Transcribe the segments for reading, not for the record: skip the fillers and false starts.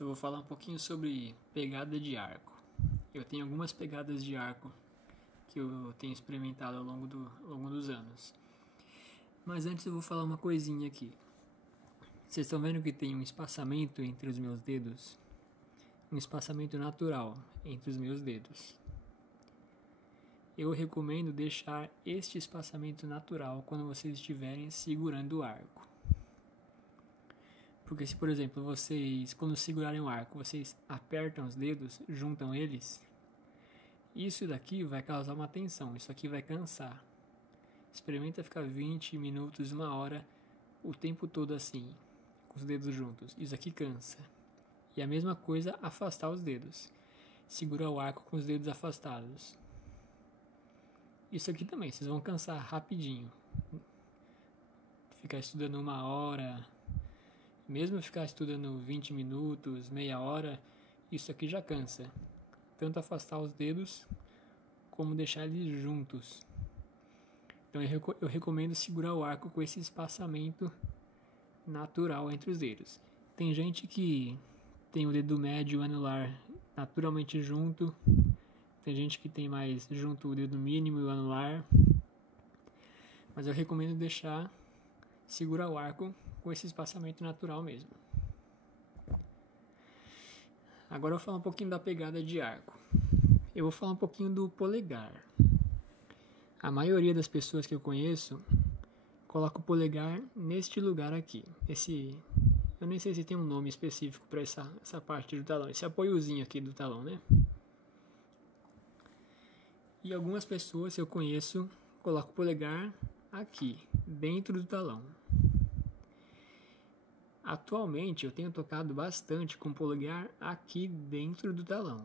Eu vou falar um pouquinho sobre pegada de arco. Eu tenho algumas pegadas de arco que eu tenho experimentado ao longo dos anos. Mas antes eu vou falar uma coisinha aqui. Vocês estão vendo que tem um espaçamento entre os meus dedos? Um espaçamento natural entre os meus dedos. Eu recomendo deixar este espaçamento natural quando vocês estiverem segurando o arco. Porque se, por exemplo, vocês, quando segurarem o arco, vocês apertam os dedos, juntam eles, isso daqui vai causar uma tensão, isso aqui vai cansar. Experimenta ficar 20 minutos, 1 hora, o tempo todo assim, com os dedos juntos. Isso aqui cansa. E a mesma coisa, afastar os dedos. Segurar o arco com os dedos afastados. Isso aqui também, vocês vão cansar rapidinho. Ficar estudando 1 hora, mesmo ficar estudando 20 minutos, meia hora, isso aqui já cansa. Tanto afastar os dedos, como deixar eles juntos. Então eu recomendo segurar o arco com esse espaçamento natural entre os dedos. Tem gente que tem o dedo médio e o anular naturalmente junto. Tem gente que tem mais junto o dedo mínimo e o anular. Mas eu recomendo segurar o arco com esse espaçamento natural mesmo. Agora eu vou falar um pouquinho da pegada de arco. Eu vou falar um pouquinho do polegar. A maioria das pessoas que eu conheço coloca o polegar neste lugar aqui. Eu nem sei se tem um nome específico para essa parte do talão, esse apoiozinho aqui do talão, né? E algumas pessoas que eu conheço colocam o polegar aqui, dentro do talão. Atualmente eu tenho tocado bastante com o polegar aqui dentro do talão.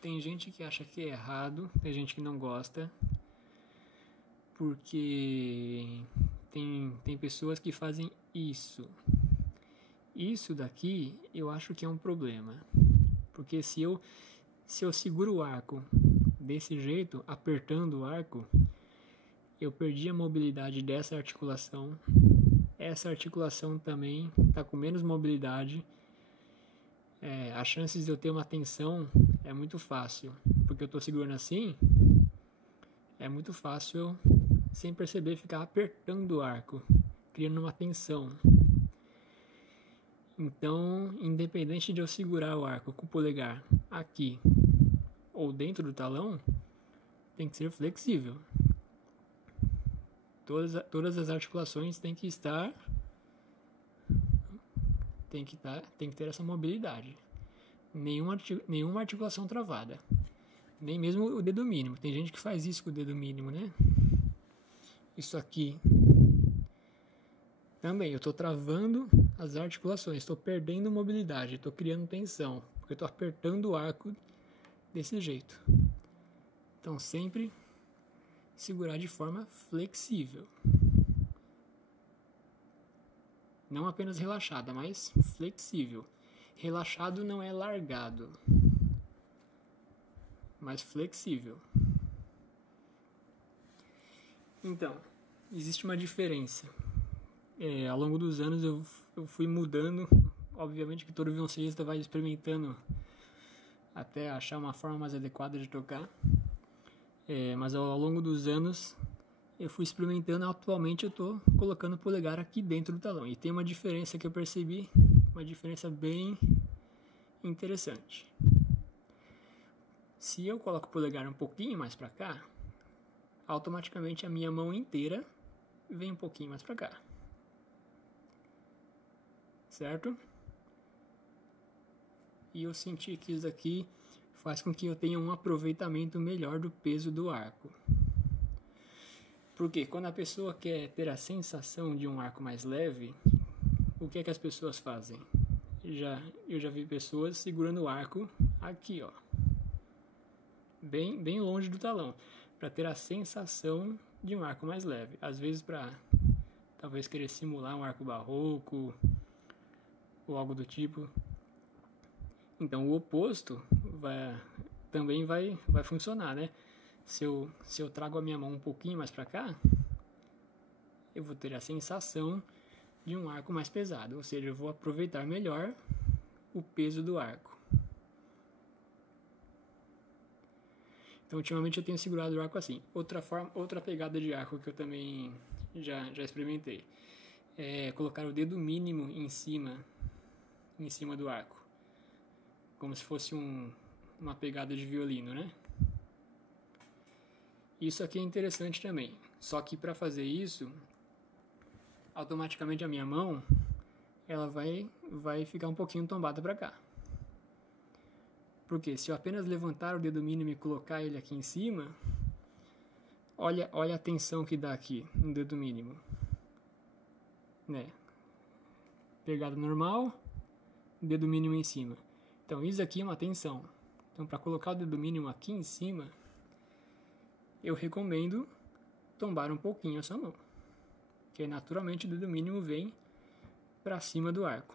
Tem gente que acha que é errado, tem gente que não gosta, porque tem pessoas que fazem isso. Isso daqui eu acho que é um problema, porque se eu seguro o arco desse jeito, apertando o arco, eu perdi a mobilidade dessa articulação. Essa articulação também está com menos mobilidade. As chances de eu ter uma tensão é muito fácil, porque eu estou segurando assim, é muito fácil eu, sem perceber, ficar apertando o arco, criando uma tensão. Então, independente de eu segurar o arco com o polegar aqui ou dentro do talão, tem que ser flexível. Todas as articulações têm que ter essa mobilidade. Nenhuma articulação travada. Nem mesmo o dedo mínimo. Tem gente que faz isso com o dedo mínimo, né? Isso aqui. Também, eu estou travando as articulações. Estou perdendo mobilidade. Estou criando tensão. Porque eu estou apertando o arco desse jeito. Então, sempre segurar de forma flexível. Não apenas relaxada, mas flexível. Relaxado não é largado, mas flexível. Então, existe uma diferença. Ao longo dos anos eu fui mudando. Obviamente que todo violoncellista vai experimentando até achar uma forma mais adequada de tocar. Mas ao longo dos anos eu fui experimentando. Atualmente eu estou colocando o polegar aqui dentro do talão. E tem uma diferença que eu percebi, uma diferença bem interessante. Se eu coloco o polegar um pouquinho mais para cá, automaticamente a minha mão inteira vem um pouquinho mais para cá. Certo? E eu senti que isso aqui faz com que eu tenha um aproveitamento melhor do peso do arco. Porque quando a pessoa quer ter a sensação de um arco mais leve, o que é que as pessoas fazem? Eu já vi pessoas segurando o arco aqui, ó, bem longe do talão, para ter a sensação de um arco mais leve. Às vezes para talvez querer simular um arco barroco ou algo do tipo. Então o oposto também vai funcionar, né? Se eu trago a minha mão um pouquinho mais para cá, eu vou ter a sensação de um arco mais pesado, ou seja, eu vou aproveitar melhor o peso do arco. Então, ultimamente eu tenho segurado o arco assim. Outra pegada de arco que eu também já experimentei é colocar o dedo mínimo em cima do arco, como se fosse uma pegada de violino, né? Isso aqui é interessante também. Só que para fazer isso, automaticamente a minha mão ela vai ficar um pouquinho tombada para cá. Porque se eu apenas levantar o dedo mínimo e colocar ele aqui em cima, olha a tensão que dá aqui no dedo mínimo, né? Pegada normal, dedo mínimo em cima. Então isso aqui é uma tensão. Então para colocar o dedo mínimo aqui em cima, eu recomendo tombar um pouquinho a sua mão, que aí naturalmente o dedo mínimo vem para cima do arco.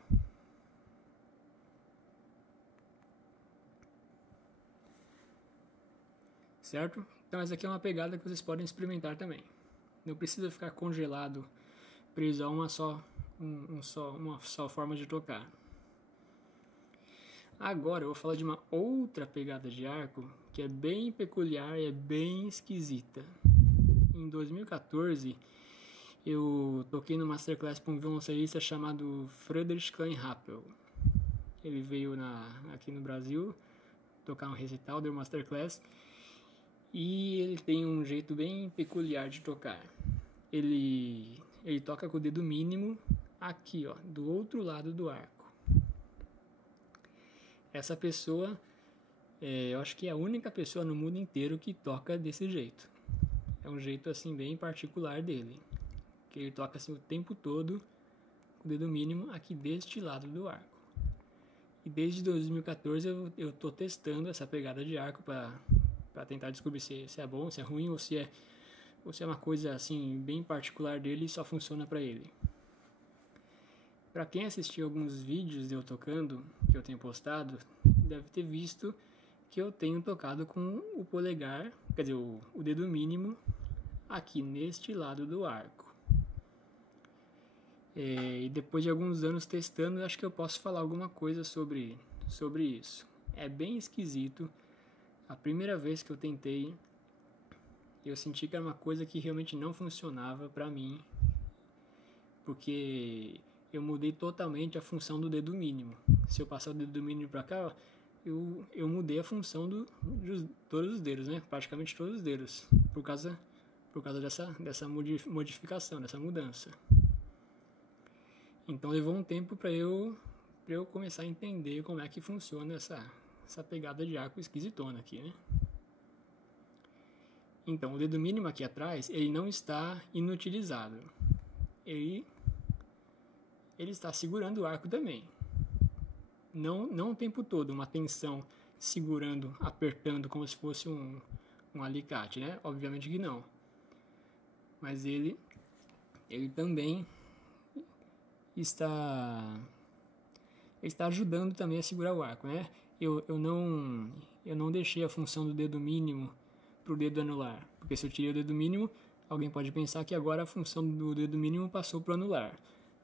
Certo? Então essa aqui é uma pegada que vocês podem experimentar também. Não precisa ficar congelado, preso a uma só forma de tocar. Agora eu vou falar de uma outra pegada de arco que é bem peculiar e é bem esquisita. Em 2014 eu toquei no masterclass para um violoncelista chamado Friedrich Kleinhappel. Ele veio aqui no Brasil tocar um recital, deu masterclass. E ele tem um jeito bem peculiar de tocar. Ele toca com o dedo mínimo aqui, ó, do outro lado do arco. Essa pessoa, eu acho que é a única pessoa no mundo inteiro que toca desse jeito. É um jeito assim bem particular dele, que ele toca assim o tempo todo com o dedo mínimo aqui deste lado do arco. E desde 2014 eu tô testando essa pegada de arco para tentar descobrir se é bom, se é ruim ou se é uma coisa assim bem particular dele e só funciona para ele. Para quem assistiu alguns vídeos de eu tocando que eu tenho postado, deve ter visto que eu tenho tocado com o polegar, quer dizer, o dedo mínimo aqui neste lado do arco. E depois de alguns anos testando, acho que eu posso falar alguma coisa sobre isso. É bem esquisito. A primeira vez que eu tentei, eu senti que era uma coisa que realmente não funcionava pra mim, porque eu mudei totalmente a função do dedo mínimo. Se eu passar o dedo mínimo pra cá, eu mudei a função de todos os dedos, né? Praticamente todos os dedos, por causa dessa modificação, dessa mudança. Então levou um tempo pra eu começar a entender como é que funciona essa pegada de arco esquisitona aqui, né? Então, o dedo mínimo aqui atrás, ele não está inutilizado. Ele está segurando o arco também. Não o tempo todo, uma tensão segurando, apertando como se fosse um alicate, né? Obviamente que não. Mas ele também está ajudando também a segurar o arco, né? Eu não deixei a função do dedo mínimo para o dedo anular, porque se eu tirei o dedo mínimo, alguém pode pensar que agora a função do dedo mínimo passou para o anular,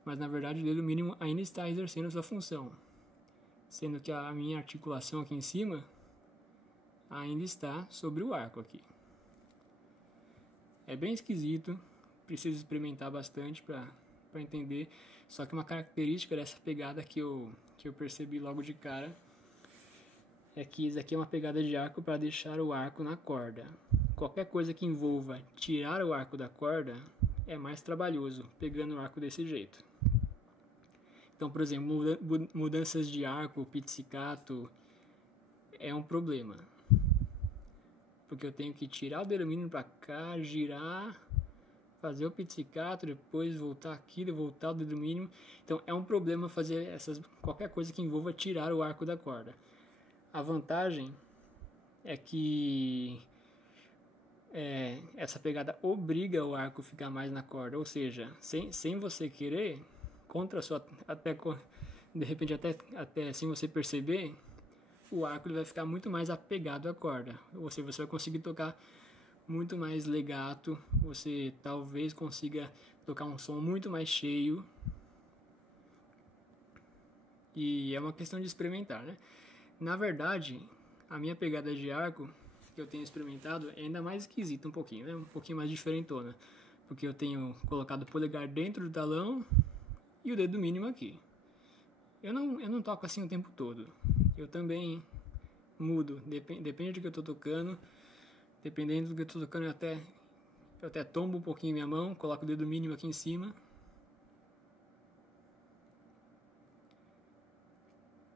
mas na verdade o dedo mínimo ainda está exercendo a sua função, sendo que a minha articulação aqui em cima ainda está sobre o arco aqui. É bem esquisito, preciso experimentar bastante para entender, só que uma característica dessa pegada que eu percebi logo de cara é que isso aqui é uma pegada de arco para deixar o arco na corda. Qualquer coisa que envolva tirar o arco da corda é mais trabalhoso, pegando o arco desse jeito. Então, por exemplo, mudanças de arco, pizzicato, é um problema. Porque eu tenho que tirar o dedo mínimo para cá, girar, fazer o pizzicato, depois voltar aqui, voltar o dedo mínimo. Então, é um problema fazer qualquer coisa que envolva tirar o arco da corda. A vantagem é que essa pegada obriga o arco a ficar mais na corda, ou seja, sem você querer, de repente até sem você perceber, o arco ele vai ficar muito mais apegado à corda. Você vai conseguir tocar muito mais legato, você talvez consiga tocar um som muito mais cheio E é uma questão de experimentar, né? Na verdade, a minha pegada de arco que eu tenho experimentado é ainda mais esquisita um pouquinho, né? Um pouquinho mais diferentona. Porque eu tenho colocado o polegar dentro do talão e o dedo mínimo aqui. Eu não toco assim o tempo todo. Eu também mudo, depende do que eu estou tocando. Dependendo do que eu estou tocando, eu até tombo um pouquinho minha mão, coloco o dedo mínimo aqui em cima.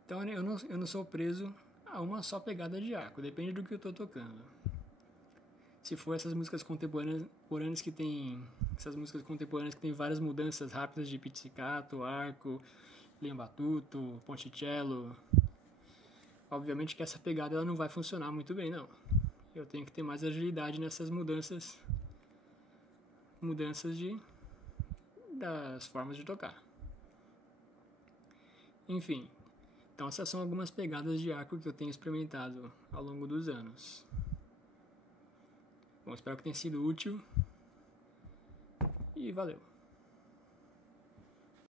Então eu não sou preso a uma só pegada de arco, depende do que eu estou tocando. Se for essas músicas contemporâneas que tem várias mudanças rápidas de pizzicato, arco, linha batuto, ponticello, obviamente que essa pegada ela não vai funcionar muito bem, não. Eu tenho que ter mais agilidade nessas mudanças das formas de tocar. Enfim, então essas são algumas pegadas de arco que eu tenho experimentado ao longo dos anos. Bom, espero que tenha sido útil e valeu!